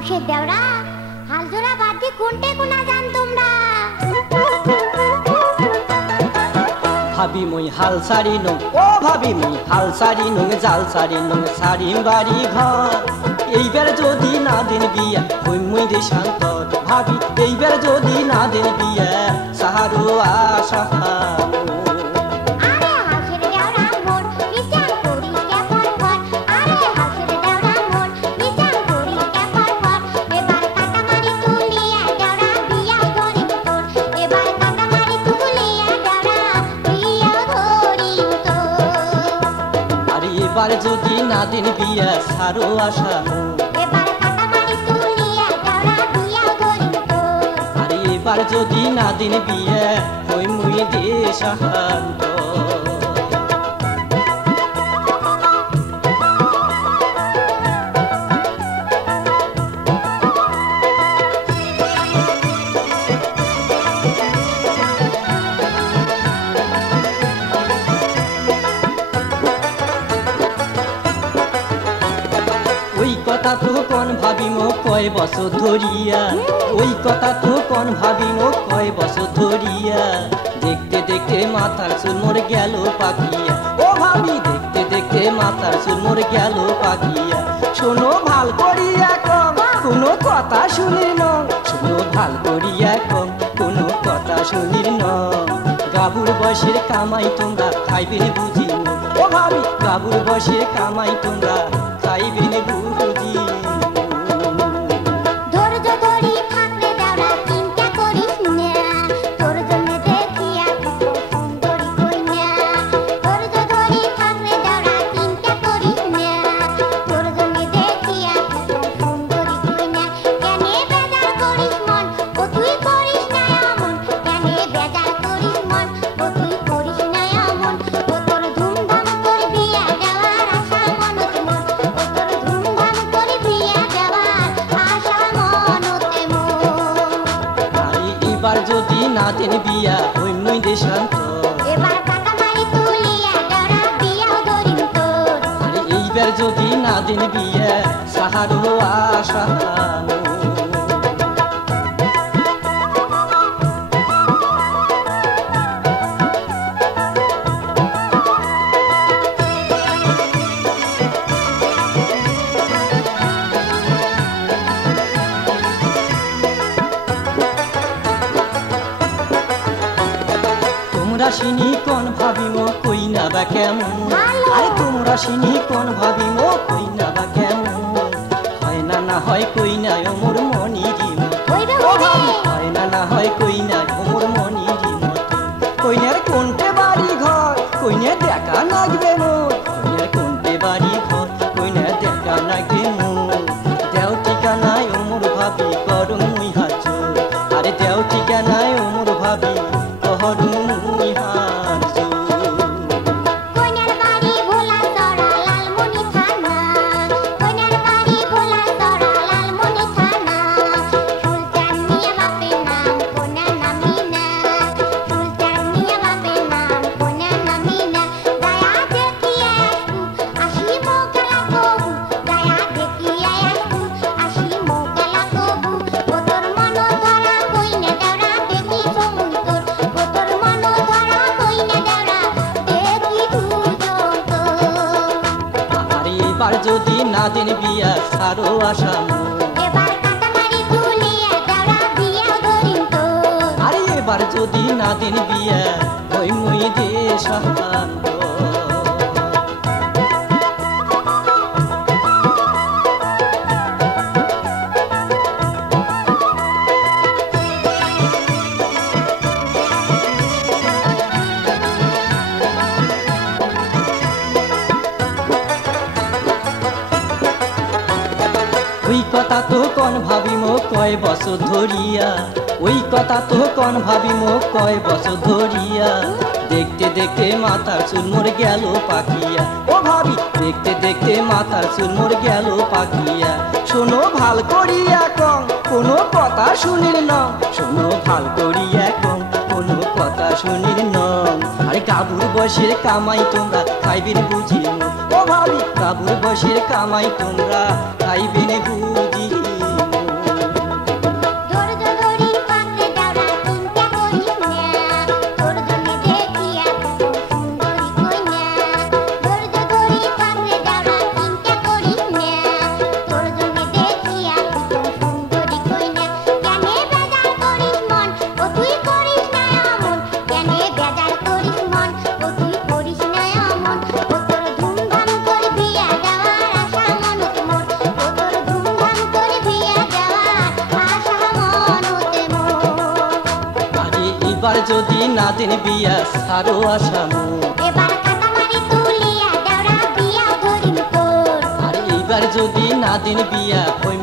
হাউসের দেওরা হাল জোড়া বাদ দিয়ে কোনটে কোনা জান তোমরা ভাবি মই হাল সারি নং ও ভাবি মই হাল সারি নং জাল সারি নং সারি বাড়ি ঘর এইবার যদি না দেন বিয়া হই মই দেশান্তর ভাবি এইবার যদি না দেন বিয়া সাহারো আশা এবার যদি না দিন বিয়া সারো আশা আরে এবার যদি না দিন বিয়া হই মুই দেশান্ত কথা তো কোন ভাবি মো কয় বছর ধরিয়া ওই কথা তো কোন ভাবি মো কয় বছর ধরিয়া দেখতে দেখতে মাথার চুল মোর গেল পাকিয়া ও ভাবি দেখতে দেখতে মাথার চুল মোর গেল পাকিয়া শোনো ভাল করিয়া কম কোনো কথা শুনির ন শোনো ভাল করিয়া কম কোনো কথা শুনির ন গাবুর বসের কামাই তোমরা খাইবে বুঝি ও ভাবি গাবুর বসের কামাই তোমরা খাইবে বুঝি এবার যদি না দেন বিয়া হই মুই দেশান্তর এবার কাটামারি তুলিয়া দেওরা বিয়া ধরিম তোর আরে এইবার যদি না দেন বিয়া সাহারো আশা তোমরা সিনি কোন ভাবিমো কই না বা কেমন আরে তোমরা সিনি কোন ভাবিমো কই না বা কেমন হয় না না হয় কই না মোর মনিরি হয় না না হয় কই না মোর মনিরি কইনার কোনটে বাড়ি ঘর কইনে দেখা লাগবে মোর কইনার কোনটে বাড়ি ঘর কইনে দেখা লাগবে মোর দেও ঠিকানায় মোর ভাবি করম মুই হাজর আরে দেও ঠিকানায় মোর ভাবি করম এবার যদি না দেন বিয়া সারো আশা এবার কাটামারি তুলিয়া দেওরা বিয়া ধরিম তোর আরে এবার যদি না দেন বিয়া হই মুই দেশান্ত ওই কথা তো কোন ভাবিমো কয় বছর ধরিয়া ওই কথা তো কোন ভাবিমো কয় বছর ধরিয়া দেখতে দেখতে মাথার চুল মোর গেল পাকিয়া ও ভাবি দেখতে দেখতে মাথার চুল মোর গেল পাকিয়া শোনো ভাল করিয়া কম কোনো কথা শুনির ন শোনো ভাল করিয়া কম কোনো কথা শুনির ন আরে গাবুর বসের কামাই তোমরা খাইবেন বুঝি ও ভাবি গাবুর বসের কামাই তোমরা খাইবেন বুঝি এইবার যদি না দিন বিয়া সারো আসামু এবার কাটামারি তুলিয়া দেওরা বিয়া ধরিম তোর আর এইবার যদি না দিন বিয়া হই